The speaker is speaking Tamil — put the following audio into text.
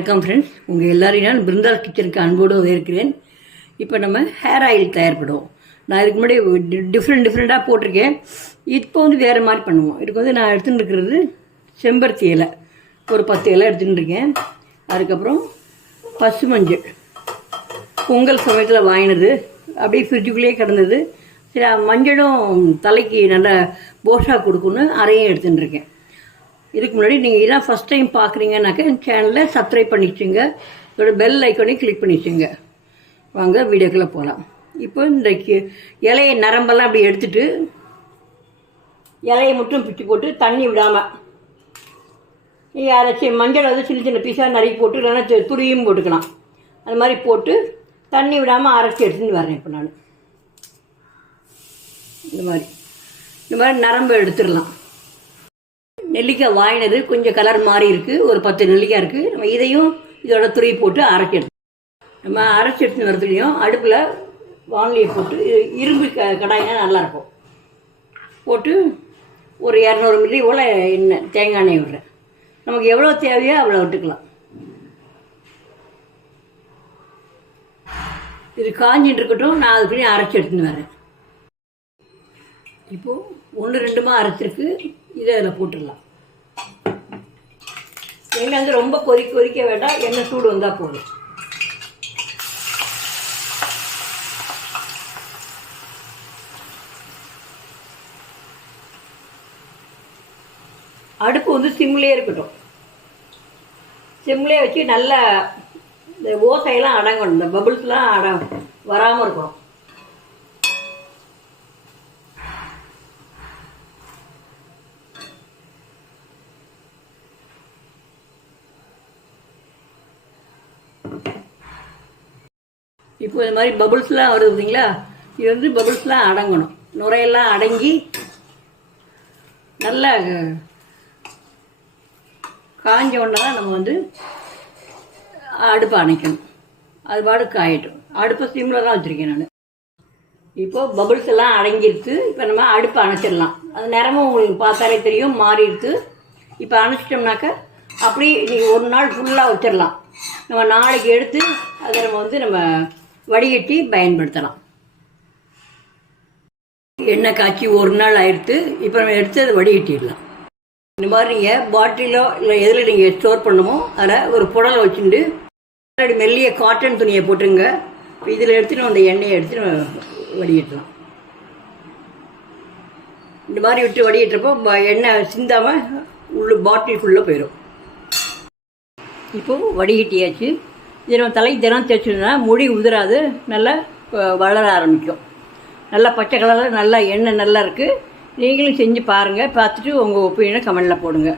வணக்கம் ஃப்ரெண்ட்ஸ், உங்கள் எல்லாரையும் நான் பிருந்தாஸ் கிச்சனுக்கு அன்போடு இருக்கிறேன். இப்போ நம்ம ஹேர் ஆயில் தயார்படுவோம். நான் இதுக்கு முன்னாடி டிஃப்ரெண்ட்டாக போட்டிருக்கேன். இப்போ வந்து வேறு மாதிரி பண்ணுவோம். இதுக்கு வந்து நான் எடுத்துகிட்டு இருக்கிறது செம்பருத்தி இலை, ஒரு 10 இலை எடுத்துகிட்டு இருக்கேன். அதுக்கப்புறம் பசு மஞ்சள், பொங்கல் சமயத்தில் வாங்கினது, அப்படியே ஃப்ரிட்ஜுக்குள்ளேயே கிடந்தது. சரி, மஞ்சளும் தலைக்கு நல்லா போஷா கொடுக்குன்னு அரையும் எடுத்துகிட்டு இருக்கேன். இதுக்கு முன்னாடி நீங்கள் இதான் ஃபஸ்ட் டைம் பார்க்குறீங்கன்னாக்க சேனலை சப்ஸ்கிரைப் பண்ணிச்சுங்க, இதோட பெல் ஐக்கானையும் கிளிக் பண்ணிச்சுங்க. வாங்க வீடியோக்குள்ளே போகலாம். இப்போ இந்த இலையை நரம்பெல்லாம் அப்படி எடுத்துட்டு இலையை மட்டும் பிச்சு போட்டு தண்ணி விடாமல் அரைச்சி மஞ்சள் வந்து சின்ன சின்ன பீஸாக நறுக்கி போட்டு இல்லைன்னா துரியும் போட்டுக்கலாம். அது மாதிரி போட்டு தண்ணி விடாமல் அரைச்சி எடுத்துன்னு வரேன். இப்போ நான் இந்த மாதிரி நரம்பு எடுத்துடலாம். நெல்லிக்காய் வாங்கினது கொஞ்சம் கலர் மாறி இருக்குது, ஒரு 10 நெல்லிக்காய் இருக்குது. நம்ம இதையும் இதோட துருவி போட்டு அரைச்சி எடுத்துன்னு வரதுலையும் அடுப்பில் வானலியை போட்டு இரும்பு கடாயினா நல்லாயிருக்கும் போட்டு ஒரு 200 மில்லி போல் எண்ணெய் தேங்காய் எண்ணெய் விடுறேன். நமக்கு எவ்வளோ தேவையோ அவ்வளோ விட்டுக்கலாம். இது காஞ்சிட்டு இருக்கட்டும், நான் அதுக்குள்ளேயும் அரைச்சி எடுத்துன்னு வரேன். இப்போது 1-2 அரைச்சிருக்கு, இதை அதில் போட்டுடலாம். எண்ணெய் வந்து ரொம்ப கொதிக்க வேண்டாம், எண்ணெய் சூடு வந்தால் போதும். அடுப்பு வந்து சிம்லேயே இருக்கட்டும். சிம்லேயே வச்சு நல்லா இந்த ஓசையெல்லாம் அடங்கணும், இந்த பபுள்ஸ்லாம் வராமல் இருக்கணும். இப்போ இந்த மாதிரி பபுள்ஸ்லாம் வருது பார்த்தீங்களா, இது வந்து பபுள்ஸ்லாம் அடங்கணும், நுரையெல்லாம் அடங்கி நல்லா காஞ்ச உடனே தான் நம்ம வந்து அடுப்பை அணைக்கணும். அது பாடு காயட்டும். அடுப்பை சிம்மில் தான் வச்சுருக்கேன் நான். இப்போது பபுள்ஸ் எல்லாம் அடங்கிடுச்சு. இப்போ நம்ம அடுப்பை அணைச்சிடலாம். அது நேரமும் உங்களுக்கு பார்த்தாலே தெரியும், மாறிடுச்சு. இப்போ அணைச்சிட்டோம்னாக்க அப்படியே நீங்கள் ஒரு நாள் ஃபுல்லாக வச்சிடலாம். நம்ம நாளைக்கு எடுத்து அதை நம்ம வடிகட்டி பயன்படுத்தலாம். எண்ணெய் காய்ச்சி ஒரு நாள் ஆயிடுத்து. இப்போ நம்ம எடுத்து அதை வடிகட்டிடலாம். இந்த மாதிரி நீங்கள் பாட்டிலோ இல்லை எதில் நீங்கள் ஸ்டோர் பண்ணுமோ அதில் ஒரு புடலை வச்சுட்டு மெல்லிய காட்டன் துணியை போட்டுருங்க. இதில் எடுத்துகிட்டு அந்த எண்ணெயை எடுத்துகிட்டு வடிகட்டலாம். இந்த மாதிரி விட்டு வடிகட்டுறப்போ எண்ணெய் சிந்தாமல் பாட்டிலுக்குள்ளே போயிடும். இப்போது வடிகட்டியாச்சு. இதை நம்ம தலைக்கு தினம் தேய்ச்சிருந்தா முடி உதிராது, நல்லா வளர ஆரம்பிக்கும். நல்லா பச்சை கலரில் நல்லா எண்ணெய் நல்லா இருக்குது. நீங்களும் செஞ்சு பாருங்கள். பார்த்துட்டு உங்கள் ஒப்பீனியனை கமெண்டில் போடுங்க.